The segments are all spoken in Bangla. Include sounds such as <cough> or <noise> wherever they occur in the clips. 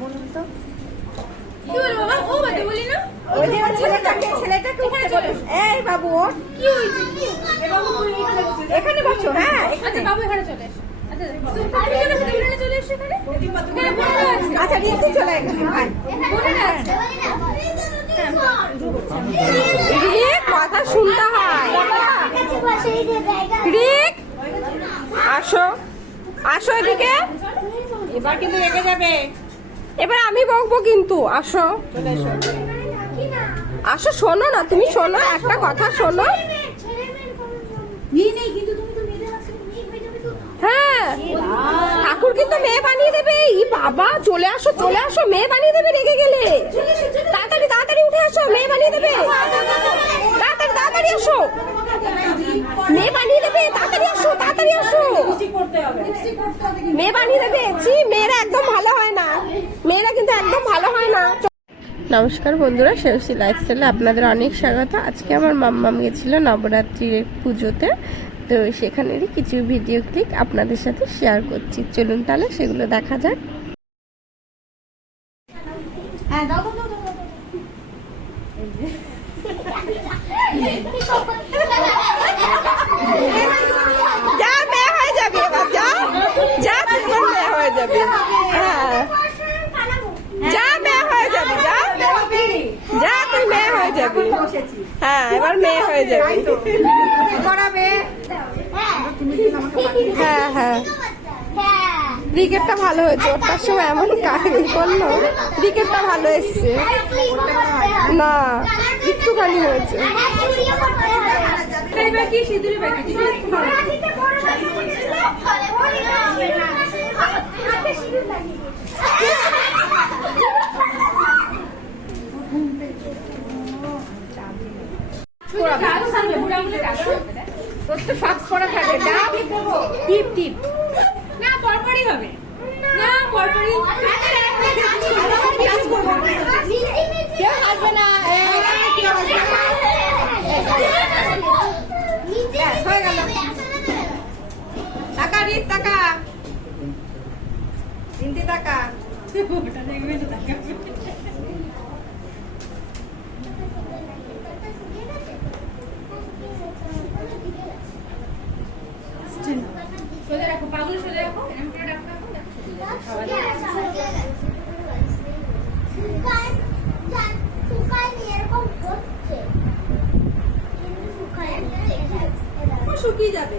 বলুন তো এখানে বসো। হ্যাঁ আচ্ছা বাবু এখানে চলে এসো। আচ্ছা চলে আছে আচ্ছা রিক কথা শুনতে হয়। আসো। আসো এদিকে। এবার কিন্তু রেগে যাবে। এবার আমি বকবো কিন্তু আসো। আসো শোনো না তুমি শোনো একটা কথা শোনো। হ্যাঁ ঠাকুর কিন্তু মেয়ে বানিয়ে দেবে। ই বাবা চলে আসো চলে আসো মেয়ে বানিয়ে দেবে রেগে গেলে। তাড়াতাড়ি তাড়াতাড়ি উঠে আসো মেয়ে বানিয়ে দেবে। তাড়াতাড়ি তাড়াতাড়ি আসো। মেয়ে বানিয়ে দেবে তাড়াতাড়ি আসো তাড়াতাড়ি আসো। মেয়ে বানিয়ে দেবে? ছি মেয়েরা একদম ভালো হয় না। মেয়েরা কিন্তু একদম ভালো হয় না। নমস্কার বন্ধুরা শেরসি লাইফস্টাইলে আপনাদের অনেক স্বাগত। আজকে আমার মাম্মাম গেছিল নবরাত্রির পুজোতে। তো সেখানেরই কিছু ভিডিও ক্লিক আপনাদের সাথে শেয়ার করছি। চলুন তাহলে সেগুলো দেখা যাক। যা <laughs> মেয়ে হয়ে যাবে এবার যা যা তোমার মেয়ে হয়ে যাবে হ্যাঁ যা মেয়ে হয়ে যাবে যা যা তুই মেয়ে হয়ে হ্যাঁ এবার মেয়ে হয়ে যাবি। <laughs> হ্যাঁ। হ্যাঁ ক্রিকেটটা ভালো হয়েছে। ওটার সময় এমন কাহিনী করল। ক্রিকেটটা ভালো এসছে। না একটুখানি হয়েছে। কি সিঁদুরি বাকি তোর তো সব করা থাকে ডাব টিপ টিপ না পরপরই হবে না পরপরই কেউ আসবে না হয়ে গেল টাকা রিপ টাকা তিনটে টাকা ওটা দেখবে তো তাকে সোজা রাখো পাগুলো সোজা রাখো শুকিয়ে যাবে।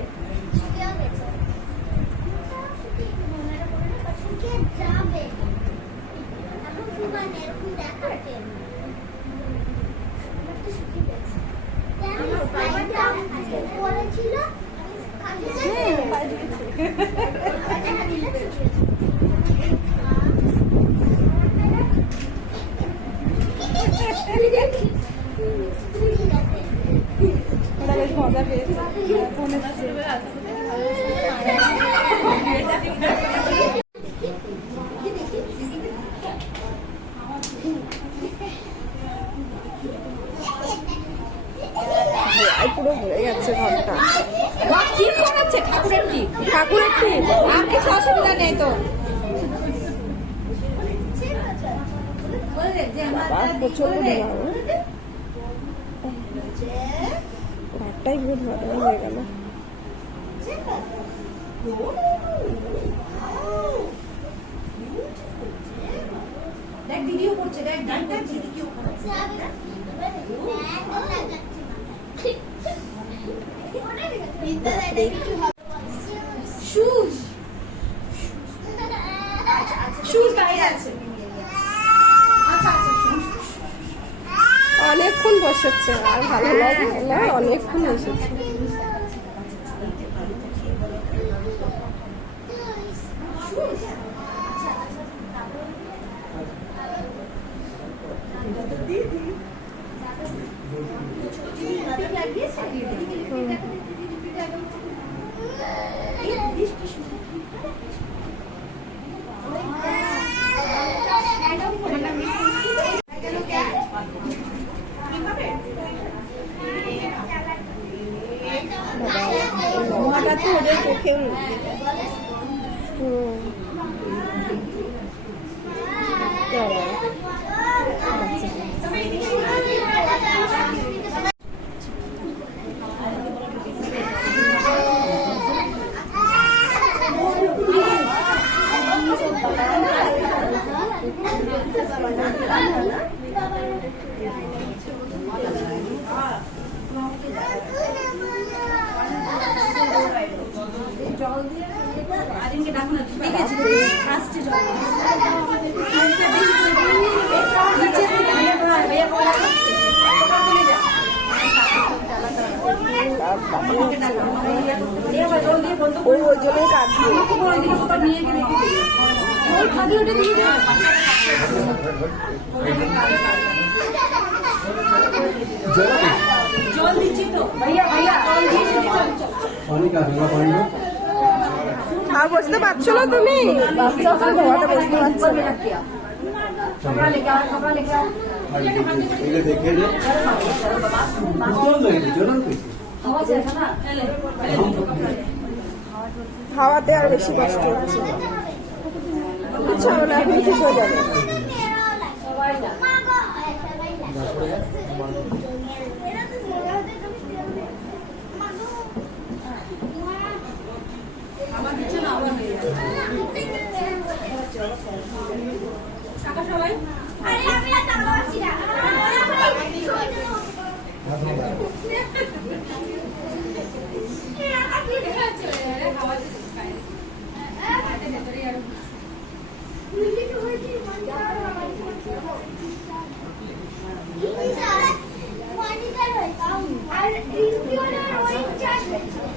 মজা পেয়েছে পুরো ভরে গেছে ঘরটা টিপ করাচ্ছে ঠাকুরের টিপ ঠাকুরের টিপ আর কিছু <laughs> পুরো ধোঁয়া ধোঁয়া হয়ে গেল দেখ। দিদিও করছে দেখ দেখ দিদি কি শুজ শুজ গায়ে আছে আচ্ছা আচ্ছা শুজ অনেকক্ষণ বসেছে আর ভালো লাগে না অনেকক্ষণ বসেছে। ধোঁয়াটা তো ওদের চোখেও হুম দেখতে হবে ওই ওই জন্যই কাঁদছে আর বসতে পারছ না তুমি বাচ্চা আছে ঘোড়াটা বসতে পারছ না তুমি? খাওয়াতে আর বেশি কষ্ট হচ্ছে কিছু হবে না এখন ঠিক হয়ে যাবে। ঠিক আছে যত চাইবি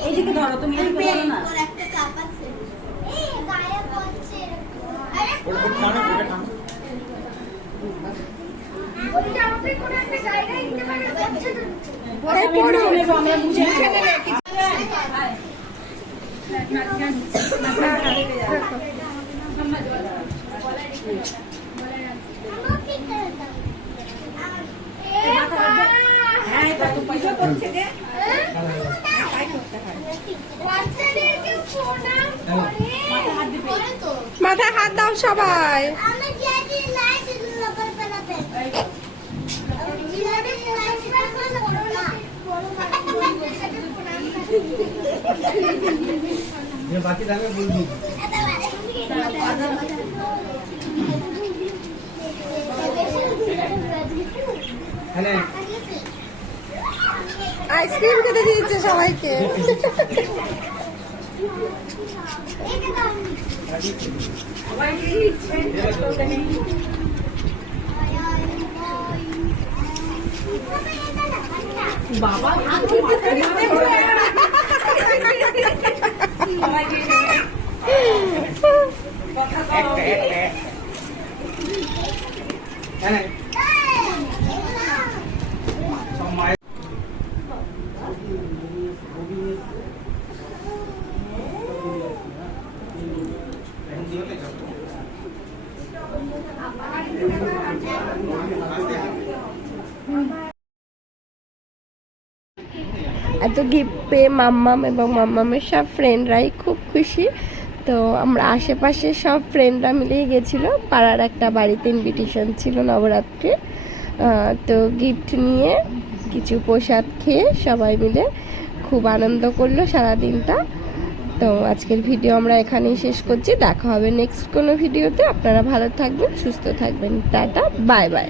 এইদিকে ধরো তুমি এদিকে ধরো না কাপ আছে এই গায়ে পড়ছে আরে ওই জামাতে কোনো একটা জায়গায় দিতে পারে বাচ্চা তো এই পড়ো। আমরা বুঝে আমার ঠিক করে দাও এ হ্যাঁ কত পয়সা করছে যে বাচ্চাদের কেউ প্রণাম করে করে তো মাথায় হাত দাও সবাই আমি যেদি নাই সেদিন লোকের পেলাতে জিলাপি নাই সেটা করে করোনা বাকি থাকবে বলবি আইসক্রিম খেতে দিয়েছে সবাইকে। বাবা <laughs> হ্যাঁ সব মায়ের এখন কি হলে যাব এত গিফট পেয়ে মাম্মাম এবং মাম্মামের সব ফ্রেন্ডরাই খুব খুশি। তো আমরা আশেপাশে সব ফ্রেন্ডরা মিলেই গেছিল। পাড়ার একটা বাড়িতে ইনভিটেশন ছিল নবরাত্রি তো গিফট নিয়ে কিছু প্রসাদ খেয়ে সবাই মিলে খুব আনন্দ করল সারা দিনটা তো আজকের ভিডিও আমরা এখানেই শেষ করছি। দেখা হবে নেক্সট কোনো ভিডিওতে আপনারা ভালো থাকবেন, সুস্থ থাকবেন। Tata bye bye